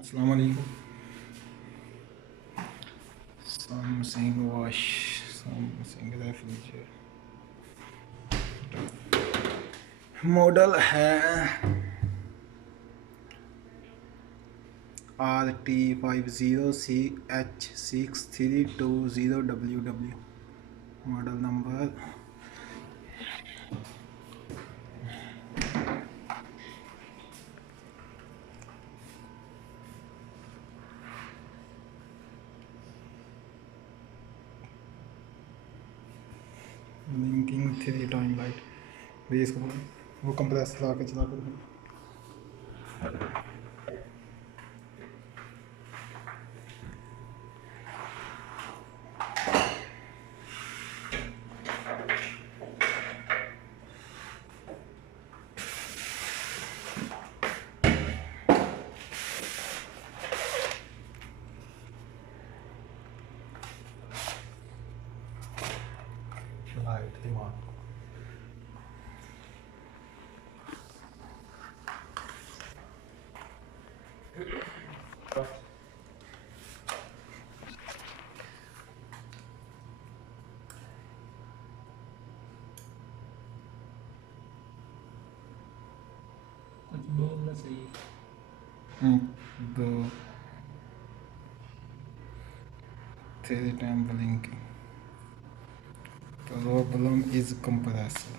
अस्सलाम वालेकुम। Samsung Wash, Samsung refrigerator model है RT50CH6320WW। Model number blinking 3 time light. भैया इसको बोलो वो कंप्रेसर आके चला कर। लाइट दिमाग कुछ बोलना सही। दो 3 time blinking. Problem is compressor।